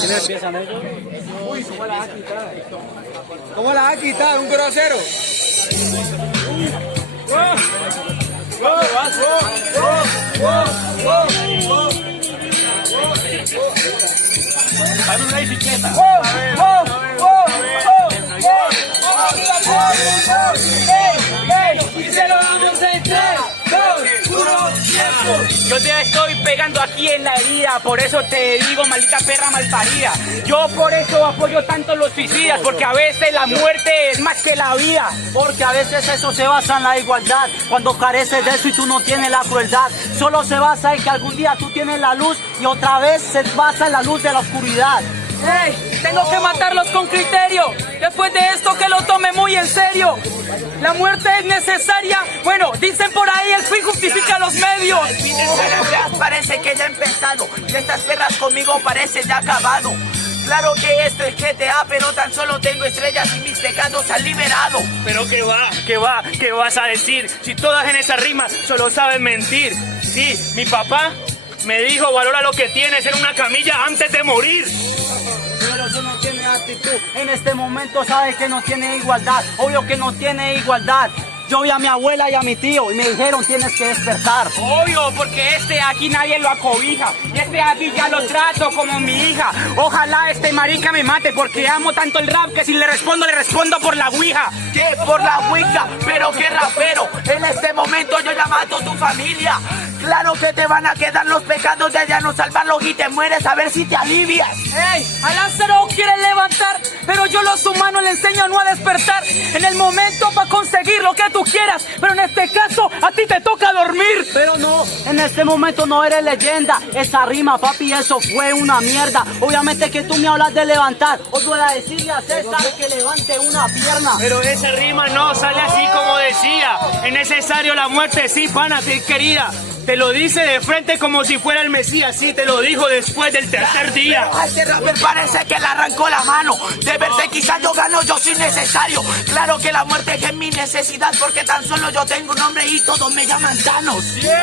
¿Quiénes empiezan ellos? Uy, ¿cómo la vas a quitar? ¿Cómo la vas a quitar? ¿Un grosero? Dame una bicicleta. Y se lo damos en 3, 2, 1, tiempo. Yo te estoy pegando aquí en la herida, por eso te digo, maldita perra malparida. Yo por eso apoyo tanto los suicidas, porque a veces la muerte es más que la vida. Porque a veces eso se basa en la igualdad. Cuando careces de eso y tú no tienes la crueldad, solo se basa en que algún día tú tienes la luz y otra vez se basa en la luz de la oscuridad. ¡Ey! Tengo que matarlos con criterio. Después de esto que lo tome muy en serio. La muerte es necesaria. Bueno, dicen por ahí, el fin justifica los medios. Parece que ya he empezado y estas perras conmigo parece ya acabado. Claro que esto es GTA, pero tan solo tengo estrellas y mis pecados han liberado. Pero ¿qué vas a decir? Si todas en esa rima solo saben mentir. Sí, mi papá me dijo, valora lo que tienes en una camilla antes de morir. Pero eso no tiene actitud. En este momento sabes que no tiene igualdad. Obvio que no tiene igualdad. Yo vi a mi abuela y a mi tío y me dijeron tienes que despertar. Obvio, porque aquí nadie lo acobija. Y aquí ya lo trato como mi hija. Ojalá este marica me mate porque amo tanto el rap que si le respondo por la ouija. ¿Qué? Por la ouija, pero qué rapero. En este momento yo ya mato a tu familia. Claro que te van a quedar los pecados de ya no salvarlos y te mueres a ver si te alivias. ¡Ey! A Lázaro quiere levantar, pero yo los humanos le enseño a no a despertar. En el momento para conseguir lo que tú quieras, pero en este caso a ti te toca dormir. Pero no, en este momento no eres leyenda. Esa rima, papi, eso fue una mierda. Obviamente que tú me hablas de levantar. Os voy a decirle a César que levante una pierna. Pero esa rima no sale así como decía. Es necesario la muerte, sí, pana, querida. Te lo dice de frente como si fuera el Mesías, sí, te lo dijo después del tercer día. A este rapper parece que le arrancó la mano. De verte quizás yo gano, yo soy necesario. Claro que la muerte es mi necesidad, porque tan solo yo tengo un nombre y todos me llaman Thanos. ¡Tiempo!